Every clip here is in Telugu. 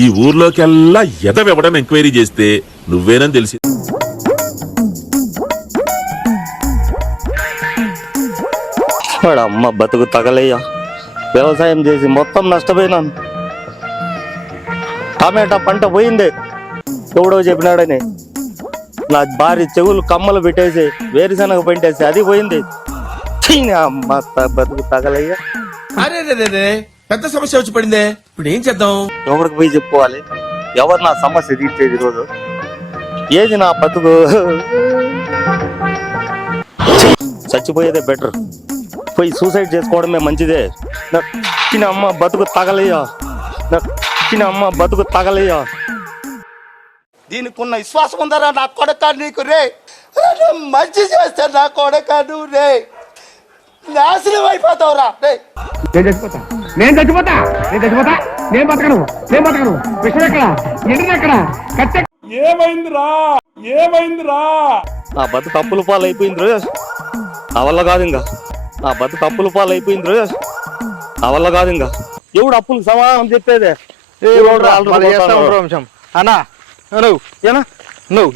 ఈ ఊర్లోకెల్లా ఎదవెవడని ఎంక్వైరీ చేస్తే నువ్వేనని తెలిసి అమ్మ బతుకు తగలయ్యా. వ్యవసాయం చేసి మొత్తం నష్టపోయినాను. టమాటా పంట పోయింది, ఎవడో చెప్పినాడని. నా భార్య చెవులు కమ్మలు పెట్టేసి వేరుశనగ పంటేసి అది పోయింది. అమ్మ బతుకు తగలయ్యా. అరే పెద్ద సమస్య వచ్చి పడిందే, ఇప్పుడు ఏం చేద్దాం? ఎవరికి పోయి చెప్పుకోవాలి? ఎవరు నా సమస్య తీర్చేది రోజు? ఏది నా బతుకు? చచ్చిపోయేదే బెటర్, పోయి సూసైడ్ చేసుకోవడమే మంచిదే. అమ్మ బతుకు తగలయ్యా, అమ్మ బతుకు తగలయ్యా. దీనికి ఉన్న విశ్వాసం ఉందరా నా కొడక నీకు రే? మంచి చేస్తే నా కొడక నువ్వు రే నాశనం అయిపోతావురా రే. నేను చచ్చిపోతా నేను బతకను విషయం ఎక్కడ కట్టె ఏమైందిరా నా బతుకు అప్పుల పాలు అయిపోయింది రోజు, నా వల్ల కాదు ఇంకా. నా బతుకు అప్పుల పాలు అయిపోయింది రోజు, నా వల్ల కాదు ఇంకా. ఎవడు అప్పులకు సమాధానం చెప్పేదే? అన్నా నువ్వు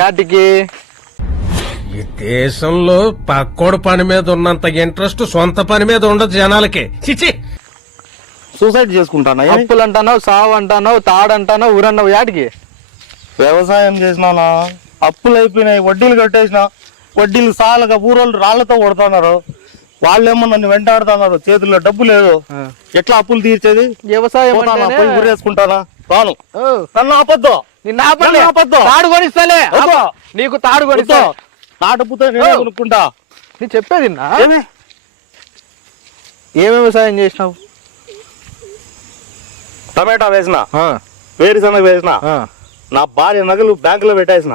యాటికి? ఈ దేశంలో పక్కోడు పని మీద ఉన్నంత ఇంట్రెస్ట్ సొంత పని మీద ఉండదు జనాలకి. చిచి, సూసైడ్ చేసుకుంటానా? అప్పులు అంటావు, సావు అంటావు, తాడంటావు, ఊరన్నావు. యాటికి? వ్యవసాయం చేసినానా, అప్పులు అయిపోయినాయి, వడ్డీలు కట్టేసిన. వడ్డీలు సాలగా ఊరోళ్ళు రాళ్లతో కొడుతున్నారు. వాళ్ళేమో నన్ను వెంటాడుతున్నారు, చేతుల్లో డబ్బు లేదు. ఎట్లా అప్పులు తీర్చేది? వ్యవసాయం పోయి ఊరేసుకుంటానా? రాను. నన్ను ఆపద్దు, తాడు కొనిస్తాలే, నీకు తాడు కొనిస్తా. నాటపుతో నేనే కొనుక్కుంటా. నీ చెప్పేది ఏం వ్యవసాయం చేసినావు? టమాటా వేసిన, వేరుశనగ వేసిన, నా భార్య నగలు బ్యాంకులో పెట్టేసిన.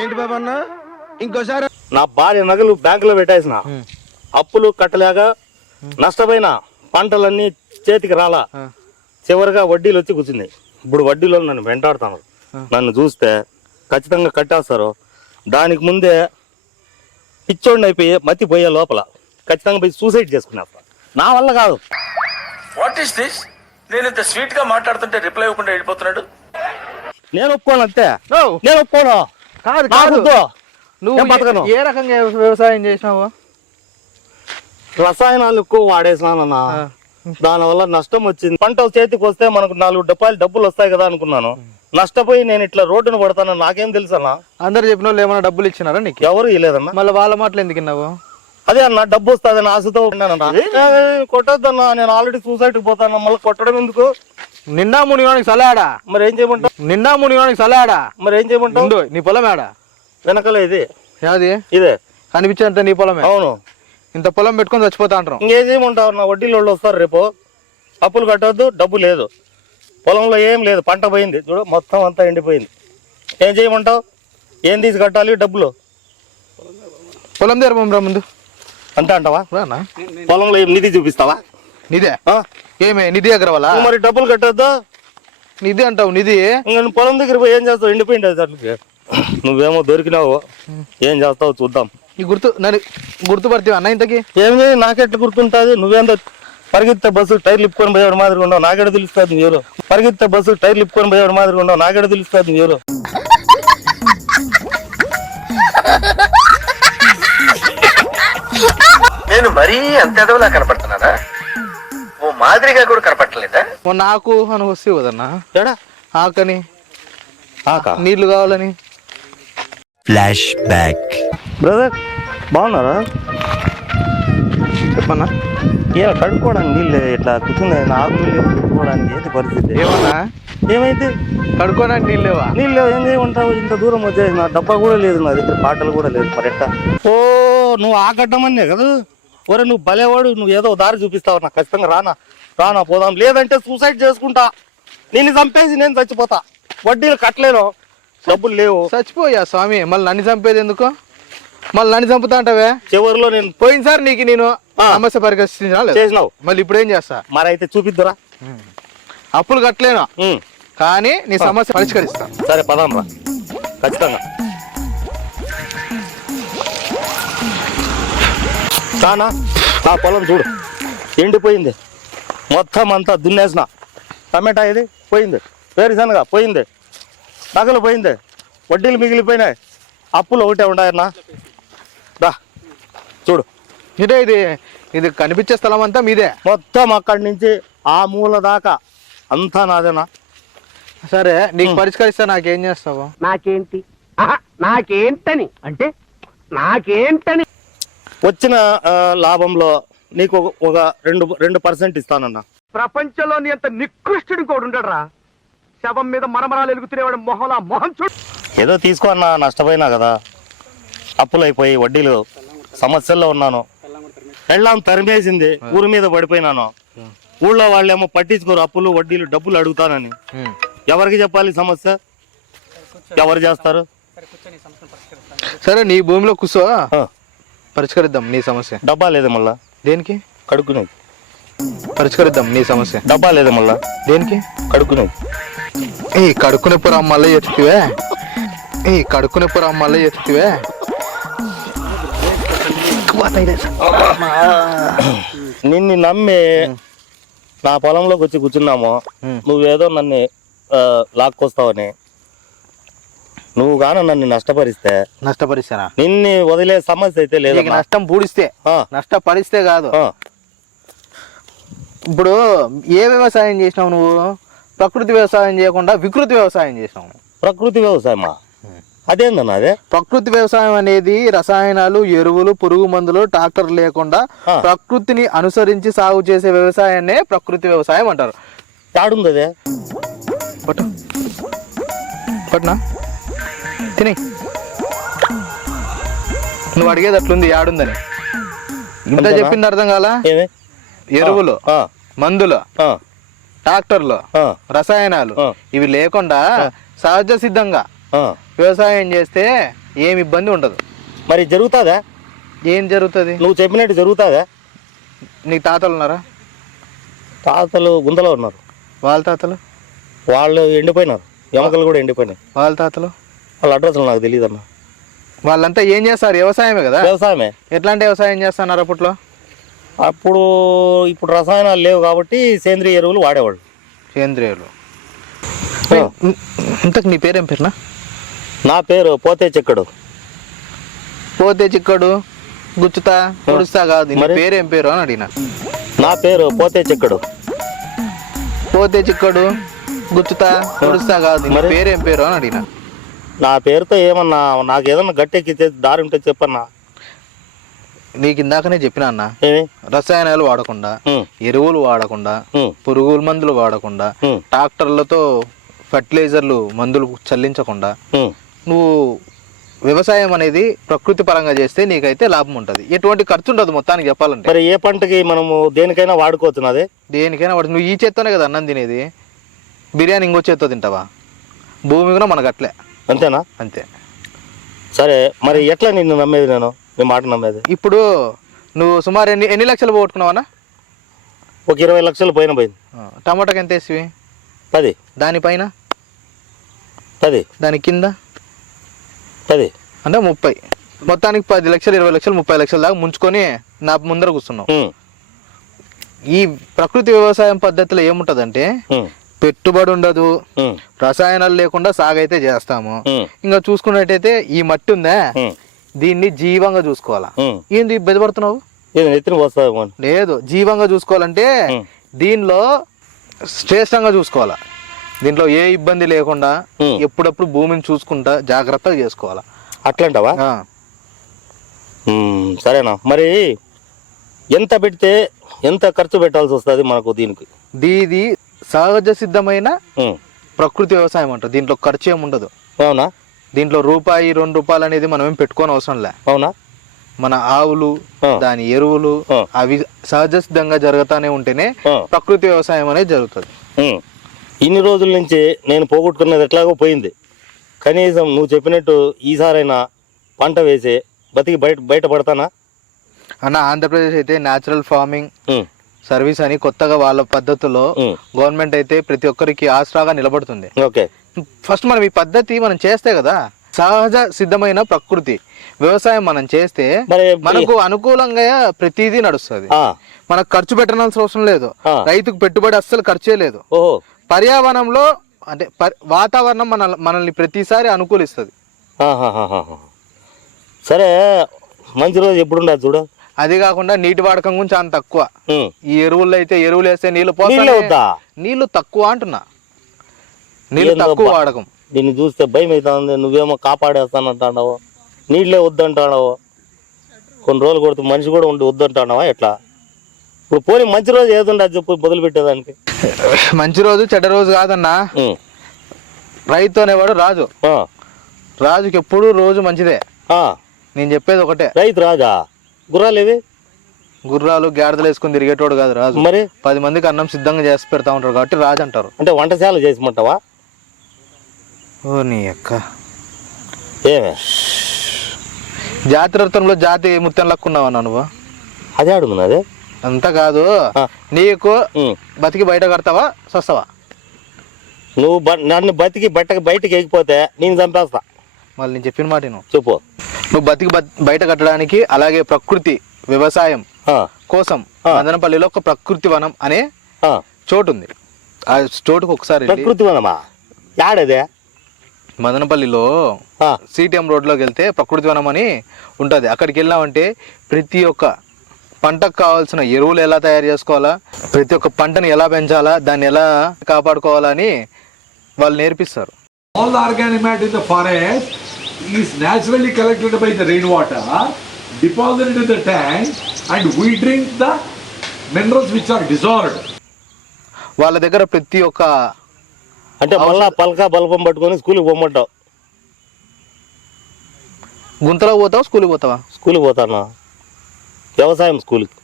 ఏంటి బాబన్నా ఇంకోసారి? నా భార్య నగలు బ్యాంకులో పెట్టేసిన. అప్పులు కట్టలేక నష్టపోయిన, పంటలన్నీ చేతికి రాలా. చివరిగా వడ్డీలు వచ్చి కూర్చున్నాయి. ఇప్పుడు వడ్డీలో నన్ను వెంటాడుతాను. నన్ను చూస్తే ఖచ్చితంగా కట్టేస్తారు. దానికి ముందే పిచ్చోడిని అయిపోయి మతిపోయే లోపల ఖచ్చితంగా పోయి సూసైడ్ చేసుకునేస్తా. నా వల్ల కాదు. What is this? నేను ఇంత స్వీట్ గా మాట్లాడుతుంటే రిప్లై ఇవ్వకుండా వెళ్ళిపోతున్నాడు. నేను ఒప్పుకోను అంతే. నేను ఒప్పుకోను. కాదు, నువ్వు ఏ రకంగా వ్యవసాయం చేసినావు? రసాయనాలు ఎక్కువ వాడేసినానన్నా, దానివల్ల నష్టం వచ్చింది. పంట చేతికి వస్తే మనకు 4 రూపాయలు డబ్బులు వస్తాయి కదా అనుకున్నాను. నష్టపోయి నేను ఇట్లా రోడ్డును పడతాను. నాకేం తెలుసన్నా? అందరు చెప్పిన వాళ్ళు ఏమైనా డబ్బులు ఇచ్చినారా నీకు? ఎవరు ఇవ్వలేదన్నా. మళ్ళీ వాళ్ళ మాటలు ఎందుకు విన్నావు? అదే అన్న, డబ్బు వస్తుందని ఆశతో ఉన్నానన్నా. కొట్టొద్దన్నా, నేను ఆల్రెడీ సూసైడ్కి పోతాను. మళ్ళీ కొట్టడం ఎందుకు? నిండా మునిగానికి సలాడా. మరి ఏం చేయమంటావు? నిండా మునిగానికి సలాడా. మరి ఏం చేయమంటావు? నీ పొలం ఏడా? వెనకలే ఇది. అది ఇదే కనిపించేంత నీ పొలమే? అవును. ఇంత పొలం పెట్టుకొని చచ్చిపోతా అంటారు. ఇంకేం చేయమంటావు? నా వడ్డీలు వాళ్ళు వస్తారు రేపు. అప్పులు కట్టొద్దు, డబ్బు లేదు, పొలంలో ఏం లేదు, పంట పోయింది చూడు, మొత్తం అంతా ఎండిపోయింది. ఏం చేయమంటావు? ఏం తీసి కట్టాలి డబ్బులు? పొలం దగ్గర ముందు అంతే అంటావా? పొలంలో ఏం నిధి చూపిస్తావా? నిధే ఏమే? నిధి దగ్గర వాళ్ళ మరి డబ్బులు కట్టొద్దు, నిధి అంటావు. నిధి పొలం దగ్గర పోయి ఏం చేస్తావు? ఎండిపోయింది అట్లకి. నువ్వేమో దొరికినావు, ఏం చేస్తావు చూద్దాం. నీ గుర్తుపడితే అన్న ఇంతకి? ఏం చేయి, నాకెట్లా గుర్తుంటుంది? నువ్వేందో పరిగెత్తే బస్సు టైర్లు ఇప్పుకొని పోయేవాడు మాదిరిగా ఉండవు, నాకెడ తెలుస్తుంది ఎవరు? పరిగెత్తే బస్సు టైర్లు ఇప్పుకొని పోయేవాడు మాదిరిగా ఉండవు, నాకెడ తెలుస్తుంది ఎవరు? నేను మరీ అంత ఎదవలా కనపడుతున్నారా? ఓ మాదిరిగా కూడా కనపడలేదా? నాకు అని వస్తే కదన్నా, ఏడా ఆకని నీళ్లు కావాలని. Flash back. బ్రదర్ బాగున్నారా? చెప్పన్నా. ఇలా కడుక్కోవడానికి నీళ్ళు ఇట్లా కూర్చుంది, నాకు నీళ్ళు కడుక్కోవడానికి ఏంటి పరిస్థితి? ఏమన్నా ఏమైంది? కడుక్కోవడానికి నీళ్ళు లేవా? నీళ్ళు లేవు, ఏం చేయమంటావు? ఇంత దూరం వచ్చేసి నా డబ్బా కూడా లేదు, నా దగ్గర బాటలు కూడా లేదు. మరి ఎట్టా? ఓ నువ్వు ఆ గడ్డమనే కదా? ఒరే నువ్వు భలేవాడు, నువ్వు ఏదో దారి చూపిస్తావు. నాకు ఖచ్చితంగా రానా పోదాం. లేదంటే సూసైడ్ చేసుకుంటా. నిన్ను చంపేసి నేను చచ్చిపోతా. వడ్డీలు కట్టలేను, డబ్బులు లేవు. చచ్చిపోయా స్వామి, మళ్ళీ నన్ను చంపేది ఎందుకు? మళ్ళీ నన్ను చంపుతా అంటావే? చివరిలో నేను పోయినసారి నీకు నేను సమస్య చేసినావు, మళ్ళీ ఇప్పుడు ఏం చేస్తా? మరి అయితే చూపిద్దురా. అప్పులు కట్టలేను కానీ నీ సమస్య పరిష్కరిస్తా. సరే పదాం రా, ఖచ్చితంగా రానా. నా పొలం చూడు ఎండిపోయింది, మొత్తం అంతా దున్నేసిన. టమాటా ఇది పోయింది, వేరుశనగ పోయింది, నగలు పోయింది, వడ్డీలు మిగిలిపోయినాయి, అప్పులు ఒకటే ఉన్నాయన్నా. దా చూడు, ఇదే ఇది ఇది కనిపించే స్థలం అంతా మీదే. మొత్తం అక్కడి నుంచి ఆ మూల దాకా అంతా నాదేనా. సరే నీకు పరిష్కరిస్తే నాకేం చేస్తావు? నాకేంటి నాకేంటని అంటే నాకేంటని వచ్చిన లాభంలో నీకు ఒక 2% ఇస్తానన్నా. ప్రపంచంలోని ఎంత నికృష్టుడు కూడా ఉండడరా. శవం మీద మరమరాలు ఎలుగుతునేవాడు మొహలా మొహం చూడు. ఏదో తీసుకో అన్నా, నష్టపోయినా కదా, అప్పులైపోయి వడ్డీలు సమస్యల్లో ఉన్నాను. వెళ్ళాం తరిమేసింది, ఊరి మీద పడిపోయినాను. ఊళ్ళో వాళ్ళేమో పట్టించుకోరు, అప్పులు వడ్డీలు డబ్బులు అడుగుతానని. ఎవరికి చెప్పాలి సమస్య? ఎవరు చేస్తారు? సరే నీ భూమిలో కూర్చో, ఆ, పరిష్కరిద్దాం నీ సమస్య. డబ్బా లేదు మళ్ళా దేనికి? కడుక్కునేది. పరిష్కరిద్దాం నీ సమస్య. డబ్బా లేదు మళ్ళా దేనికి? కడుక్కునేది. ఏ కడుక్కునే పురా మళ్ళీ ఎత్తుతివే, ఏ కడుక్కునే పురా మళ్ళీ ఎత్తుతివే. నిన్ను నమ్మి నా పొలంలోకి వచ్చి కూర్చున్నాము, నువ్వేదో నన్ను లాక్కొస్తావని. నువ్వు గాన నన్ను నష్టపరిస్తే, నష్టపరిస్తానా? నిన్ను వదిలే సమస్య అయితే లేదు. నీకు నష్టం పూడిస్తే, నష్టపరిస్తే కాదు. ఇప్పుడు ఏ వ్యవసాయం చేసినావు నువ్వు? ప్రకృతి వ్యవసాయం చేయకుండా వికృతి వ్యవసాయం చేసినావు. ప్రకృతి వ్యవసాయమా? అదేందన్నా అదే? ప్రకృతి వ్యవసాయం అనేది రసాయనాలు, ఎరువులు, పురుగు మందులు, ట్రాక్టర్ లేకుండా ప్రకృతిని అనుసరించి సాగు చేసే వ్యవసాయాన్నే ప్రకృతి వ్యవసాయం అంటారు. తాడుంది అదే. పట్టు పట్నా తిని. నువ్వు అడిగేది అట్లుంది, యాడుందని. ఇంత చెప్పింది అర్థం కాలా? ఏమి? ఎరువులు, మందులు, ట్రాక్టర్లు, రసాయనాలు ఇవి లేకుండా సహజ సిద్ధంగా వ్యవసాయం చేస్తే ఏమి ఇబ్బంది ఉండదు. మరి జరుగుతుందా? ఏం జరుగుతుంది? నువ్వు చెప్పినట్టు జరుగుతుందా? నీకు తాతలు ఉన్నారా? తాతలు గుంతలో ఉన్నారు. వాళ్ళ తాతలు? వాళ్ళు ఎండిపోయినారు, ఎముకలు కూడా ఎండిపోయినాయి. వాళ్ళ తాతలు? వాళ్ళ అడ్రస్లు నాకు తెలియదు అన్న. వాళ్ళంతా ఏం చేస్తారు? వ్యవసాయమే కదా. వ్యవసాయమే. ఎట్లాంటి వ్యవసాయం చేస్తున్నారు అప్పట్లో? ఇప్పుడు రసాయనాలు లేవు కాబట్టి సేంద్రియ ఎరువులు వాడేవాళ్ళు. సేంద్రియాలు. ఇంతకు నీ పేరేం పేరునా? నా పేరు పోతే చిక్కడు. పోతే చిక్కడు, గుచ్చుతా, పొడుస్తా కాదు. నీ పేరేం పేరు అని అడిగిన. నా పేరు పోతే చిక్కడు. పోతే చిక్కడు, గుచ్చుతా, పొడుస్తా కాదు. నీ పేరేం పేరు అని అడిగిన. నా పేరుతో ఏమన్నా నాకు ఏదన్నా గట్టెక్కితే దారి ఉంటే చెప్పన్నా. నీకు ఇందాకనే చెప్పినా అన్న, రసాయనాలు వాడకుండా, ఎరువులు వాడకుండా, పురుగుల మందులు వాడకుండా, ట్రాక్టర్లతో ఫర్టిలైజర్లు మందులు చల్లించకుండా నువ్వు వ్యవసాయం అనేది ప్రకృతి పరంగా చేస్తే నీకైతే లాభం ఉంటుంది. ఎటువంటి ఖర్చు ఉండదు మొత్తానికి చెప్పాలంటే. మరి ఏ పంటకి మనము దేనికైనా వాడుకోవచ్చు? దేనికైనా వాడు. నువ్వు ఈ చేత్తోనే కదా అన్నం తినేది, బిర్యానీ ఇంకో చేత్తో తింటావా? భూమి కూడా మనకు అట్లే. అంతేనా? అంతే. సరే మరి ఎట్లా నిన్ను నమ్మేది? నేను నీ మాట నమ్మేది? ఇప్పుడు నువ్వు సుమారు ఎన్ని లక్షలు పోగొట్టుకున్నావన్నా? ఒక 20 లక్షలు పోయింది. టమాటాకి ఎంత వేసివి? 10. దానిపైన 10. దాని కింద 10 అంటే 30. మొత్తానికి 10 లక్షలు, 20 లక్షలు, 30 లక్షల దాకా ముంచుకొని నా ముందర కూర్చున్నావు. ఈ ప్రకృతి వ్యవసాయం పద్ధతిలో ఏముంటదంటే పెట్టుబడి ఉండదు, రసాయనాలు లేకుండా సాగైతే చేస్తాము. ఇంకా చూసుకున్నట్టయితే ఈ మట్టి ఉందా, దీన్ని జీవంగా చూసుకోవాలా. ఏంది బెదపడుతున్నావు? లేదు, జీవంగా చూసుకోవాలంటే దీనిలో శ్రేష్టంగా చూసుకోవాలా. దీంట్లో ఏ ఇబ్బంది లేకుండా ఎప్పుడప్పుడు భూమిని చూసుకుంటా జాగ్రత్తగా చేసుకోవాలా. అట్లంటావా? సరేనా. మరి ఎంత పెడితే ఎంత ఖర్చు పెట్టాల్సి వస్తుంది మనకు దీనికి? దీది సహజ సిద్ధమైన ప్రకృతి వ్యవసాయం అంట. దీంట్లో ఖర్చు ఏమి ఉండదు. అవునా? దీంట్లో రూపాయి 2 రూపాయలు అనేది మనం ఏం పెట్టుకోని అవసరం లే. అవునా? మన ఆవులు, దాని ఎరువులు అవి సహజ సిద్ధంగా జరుగుతానే ఉంటేనే ప్రకృతి వ్యవసాయం అనేది జరుగుతుంది. ఇన్ని రోజుల నుంచి నేను పోగొట్టుకున్నది ఎట్లాగో పోయింది. కనీసం నువ్వు చెప్పినట్టు ఈసారైనా పంట వేసి బతికి బయటపడతానా అన్న? ఆంధ్రప్రదేశ్ అయితే న్యాచురల్ ఫార్మింగ్ సర్వీస్ అని కొత్తగా వాళ్ళ పద్ధతిలో గవర్నమెంట్ అయితే ప్రతి ఒక్కరికి ఆసరాగా నిలబడుతుంది. ఓకే. ఫస్ట్ మనం ఈ పద్ధతి మనం చేస్తే కదా సహజ సిద్ధమైన ప్రకృతి వ్యవసాయం మనం చేస్తే మరి మనకు అనుకూలంగా ప్రతిదీ నడుస్తుంది. ఆ, మనకు ఖర్చు పెట్టనాల్సిన అవసరం లేదు. ఆ. రైతుకు పెట్టుబడి అస్సలు ఖర్చే లేదు. ఓహో, పర్యావరణంలో అంటే వాతావరణం మనల్ని ప్రతిసారి అనుకూలిస్తుంది. ఆహాహాహా. సరే, మంచి రోజు ఎప్పుడు ఉండదు చూడు. అది కాకుండా నీటి వాడకం గురించి చాలా తక్కువ. ఉమ్. ఈ ఎరువుల్లో అయితే ఎరువులు వేస్తే నీళ్లు నీళ్ళే వద్దా? నీళ్లు తక్కువ అంటున్నా, నీళ్లు ఏందో తక్కువ బా- వాడకం. దీన్ని చూస్తే భయం అవుతుంది. నువ్వేమో కాపాడేస్తానంటావు, నీళ్ళే వద్దంటావు. కొన్ని రోజులు కొడుతూ మనిషి కూడా ఉండి వద్దంటావా ఎట్లా? ఇప్పుడు పోనీ మంచి రోజు ఏదుండే అది చెప్పి మొదలు పెట్టేదానికి. మంచి రోజు చెడ్డ రోజు కాదన్నా. ఉమ్. రైతు అనేవాడు రాజు. ఆ, రాజుకి ఎప్పుడు రోజు మంచిదే. ఆ. నేను చెప్పేది ఒకటే, రైతు రాజా? గుర్రాలేవి? గుర్రాలు గాడిదలు వేసుకుని తిరిగేటోడు కాదు రాజు. మరి 10 మందికి అన్నం సిద్ధంగా చేసి పెడతా ఉంటారు కాబట్టి రాజు అంటారు. అంటే వంటశాల చేసిమంటావా? ఓ నీ అక్క, ఏమే జాతి రత్నంలో జాతి ముత్యం లక్కున్నావా నువ్వు? అదే అడుగున్నది. అంతా కాదు. ఆ. నీకు ఉమ్. బతికి బయట కడతావా సస్తావా? నువ్వు నన్ను బతికి బయటకి ఎగిపోతే నేను చంపేస్తా. మళ్ళీ నేను చెప్పిన మాట నువ్వు చెప్పు. నువ్వు బతికి బయట కట్టడానికి అలాగే ప్రకృతి వ్యవసాయం ఆ, కోసం ఆ. మదనపల్లిలో ఒక ప్రకృతి వనం అనే ఆ. చోటు ఉంది. ఆ చోటుకు ఒకసారి వెళ్ళి, ప్రకృతి వనమా? యాడదే? మదనపల్లిలో ఆ, సిటిఎం రోడ్లోకి వెళ్తే ప్రకృతి వనం అని ఉంటుంది. అక్కడికి వెళ్ళామంటే ప్రతి ఒక్క పంటకు కావాల్సిన ఎరువులు ఎలా తయారు చేసుకోవాలా, ప్రతి ఒక్క పంటని ఎలా పెంచాలా, దాన్ని ఎలా కాపాడుకోవాలా అని వాళ్ళు నేర్పిస్తారు. All the organic matter in the forest is naturally collected by the rainwater, deposited in the tank, and we drink the minerals which are dissolved. వాళ్ళ దగ్గర ప్రతి ఒక్క అంటే మళ్ళా పలక బల్బం పట్టుకొని స్కూల్కి పోమంటావు? గుంతలో పోతావా స్కూల్కి పోతావా? స్కూల్కి పోతాను, వ్యవసాయం స్కూల్కి.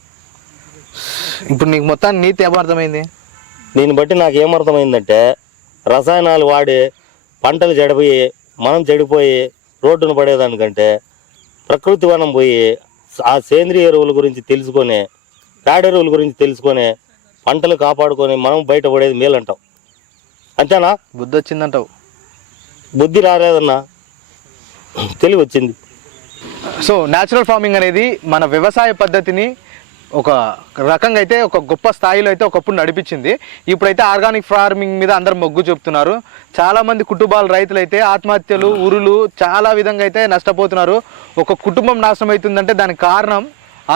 ఇప్పుడు నీకు మొత్తాన్ని నీతి ఏమర్థమైంది? దీన్ని బట్టి నాకు ఏమర్థమైందంటే, రసాయనాలు వాడి పంటలు చెడిపోయి మనం చెడిపోయి రోడ్డును పడేదానికంటే ప్రకృతి వనం పోయి ఆ సేంద్రియ ఎరువుల గురించి తెలుసుకొని, పేడ ఎరువుల గురించి తెలుసుకొని పంటలు కాపాడుకొని మనం బయటపడేది మేలంటావు. అంతేనా? బుద్ధి వచ్చిందంటావు. బుద్ధి రాలేదన్నా, తెలివి వచ్చింది. సో న్యాచురల్ ఫార్మింగ్ అనేది మన వ్యవసాయ పద్ధతిని ఒక రకంగా అయితే ఒక గొప్ప స్థాయిలో అయితే ఒకప్పుడు నడిపించింది. ఇప్పుడైతే ఆర్గానిక్ ఫార్మింగ్ మీద అందరు మొగ్గు చెప్తున్నారు. చాలామంది కుటుంబాల రైతులు అయితే ఆత్మహత్యలు, ఉరులు చాలా విధంగా అయితే నష్టపోతున్నారు. ఒక కుటుంబం నాశనం అవుతుందంటే దానికి కారణం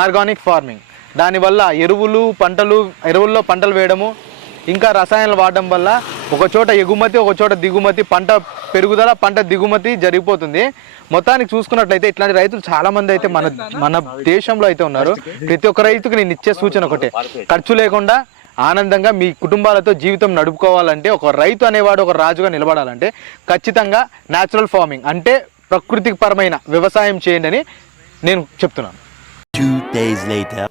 ఆర్గానిక్ ఫార్మింగ్. దానివల్ల ఎరువుల్లో పంటలు వేయడము, ఇంకా రసాయనాలు వాడడం వల్ల ఒక చోట ఎగుమతి, ఒక చోట దిగుమతి, పంట పెరుగుదల, పంట దిగుమతి జరిగిపోతుంది. మొత్తానికి చూసుకున్నట్లయితే ఇట్లాంటి రైతులు చాలా మంది అయితే మన దేశంలో అయితే ఉన్నారు. ప్రతి ఒక్క రైతుకు నేను ఇచ్చే సూచన ఒకటే, ఖర్చు లేకుండా ఆనందంగా మీ కుటుంబాలతో జీవితం నడుపుకోవాలంటే, ఒక రైతు అనేవాడు ఒక రాజుగా నిలబడాలంటే ఖచ్చితంగా న్యాచురల్ ఫార్మింగ్ అంటే ప్రకృతి పరమైన వ్యవసాయం చేయండి అని నేను చెప్తున్నాను. 2 days later.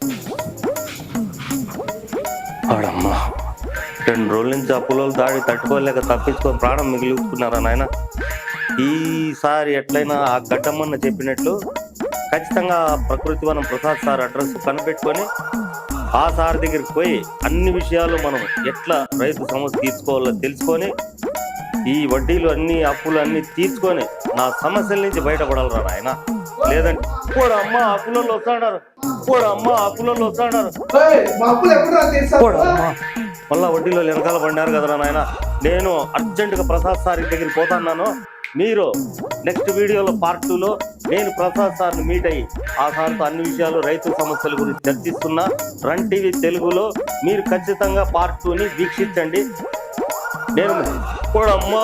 ఆడమ్మా, 2 రోజుల నుంచి అప్పులో దాడి తట్టుకోలేక తప్పించుకొని ప్రాణం మిగిలించుకున్నారా నాయన. ఈసారి ఎట్లయినా ఆ గడ్డమ్మన్న చెప్పినట్లు ఖచ్చితంగా ప్రకృతి వనం ప్రసాద్ సార్ అడ్రస్ కనిపెట్టుకొని ఆ సార్ దగ్గరికి పోయి అన్ని విషయాలు మనం ఎట్లా రైతు సమస్య తీర్చుకోవాలో తెలుసుకొని ఈ వడ్డీలు అన్ని అప్పులు అన్ని తీర్చుకొని నా సమస్యల నుంచి బయటపడాలరా నాయన. లేదంటే కూడా అమ్మ అప్పులలో వస్తాడారు, కూడా అమ్మ అప్పులలో వస్తాడారు, మళ్ళా వడ్డీలో వెనకాల పడినారు కదరా నాయన. నేను అర్జెంటుగా ప్రసాద్ సార్ దగ్గరికి పోతున్నాను. మీరు నెక్స్ట్ వీడియోలో పార్ట్ 2లో నేను ప్రసాద్ సార్ని మీట్ అయ్యి ఆ సార్తో అన్ని విషయాలు రైతు సమస్యల గురించి చర్చిస్తున్నా. రన్ టీవీ తెలుగులో మీరు ఖచ్చితంగా పార్ట్ 2ని వీక్షించండి. నేను కూడా అమ్మ